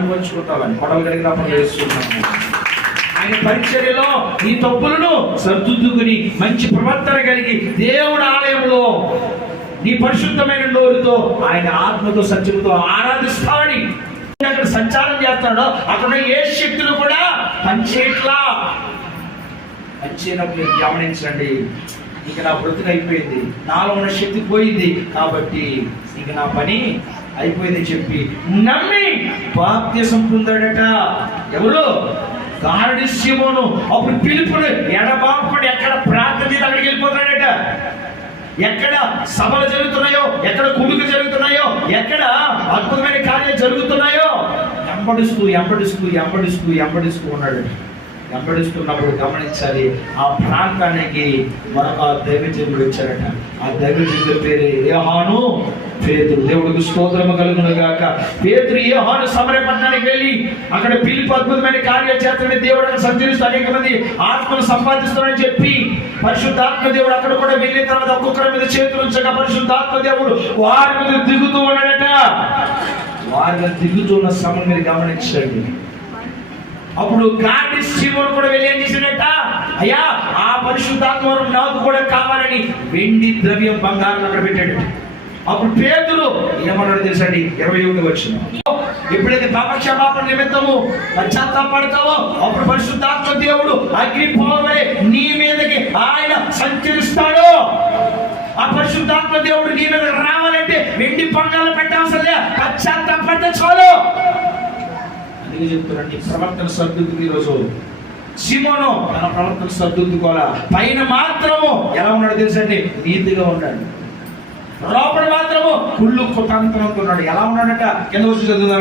పంచుకుంటామని కొడవలు కలిగినప్పుడు చేస్తున్నాము ఆయన పరిచర్యలో ఈ తప్పులను సర్దుద్దుకుని మంచి ప్రవర్తన కలిగి దేవుడి ఆలయంలో నీ పరిశుద్ధమైన నోరుతో ఆయన ఆత్మతో సత్యంతో ఆరాధిస్తామని అక్కడ సంచారం చేస్తాడో. అక్కడ ఏ శక్తులు కూడా పనిచేయట్లా. పనిచేయనప్పుడు గమనించండి. ఇక నా బ్రతుకు అయిపోయింది. నాలో ఉన్న శక్తి పోయింది. కాబట్టి ఇక నా పని అయిపోయింది చెప్పి నమ్మి బాప్త్యసం పొందాడట. ఎవరు? గారడి శివను అప్పుడు పిలుపుడు ఎడబాపుడు ఎక్కడ ప్రార్థన చేసి అక్కడికి వెళ్ళిపోతాడట. ఎక్కడ సభలు జరుగుతున్నాయో ఎక్కడ కుడుకు జరుగుతున్నాయో ఎక్కడ అద్భుతమైన కార్యాలు జరుగుతున్నాయో. ఎంపడిస్తూ ఎంపడిస్తూ ఎంపడిస్తూ ఎంపడిస్తూ ఉన్నాడు. వెంబడిస్తున్నప్పుడు గమనించాలి. ఆ ప్రాంతానికి మరొక దైవజనుడు ఇచ్చారట ఆ దైవజనుడు పేరు యోహాను. పేతురు దేవుడికి స్తోత్రము కలుగును గాక. పేతురు యోహాను సమరపట్నానికి వెళ్ళి అక్కడ పిలుపు అద్భుతమైన కార్యచేతని దేవుడు అక్కడ సంచరిస్తూ అనేక మంది ఆత్మను సంపాదిస్తాడని చెప్పి పరిశుద్ధాత్మ దేవుడు అక్కడ కూడా వెళ్ళిన తర్వాత ఒక్కొక్కరి మీద చేతులు ఉంచగా పరిశుద్ధాత్మ దేవుడు వారి మీద దిగుతూ ఉన్నాడట. వారి మీద దిగుతున్న సమయం మీరు గమనించండి. అప్పుడు గాడి శివుడు కూడా వెళ్ళి ఏం చేశాడట? అయ్యా ఆ పరిశుద్ధాత్మవరం నాకు కూడా కావాలని వెండి ద్రవ్యం బంగారం అక్కడ పెట్టాడు. అప్పుడు పేదలు ఏమన్నాడు తెలుసండి? ఇరవై ఒకటి వచ్చిన ఎప్పుడైతే పాపక్షమాపణ నిమిత్తము పశ్చాత్తాపడతావో అప్పుడు పరిశుద్ధాత్మ దేవుడు అగ్ని పోవలే నీ మీదకి ఆయన సంచరిస్తాడు. ఆ పరిశుద్ధాత్మ దేవుడు నీ మీద రావాలంటే వెండి పొంగాలు పెట్టాల్సిందే పశ్చాత్తాపడితే చాలు. అందుకే చెప్తున్నాను ప్రవర్తన సర్దుకు ఈరోజు. సిమోను తన ప్రవర్తన సర్దుకోవాలా పైన మాత్రము ఎలా ఉన్నాడు తెలుసండి? నీతిగా ఉన్నాడు. లోపల మాత్రము కుళ్ళు కుతంత్రంతో ఉన్నాడు. ఎలా ఉన్నాడట? కింద వచ్చి చదువుదాం.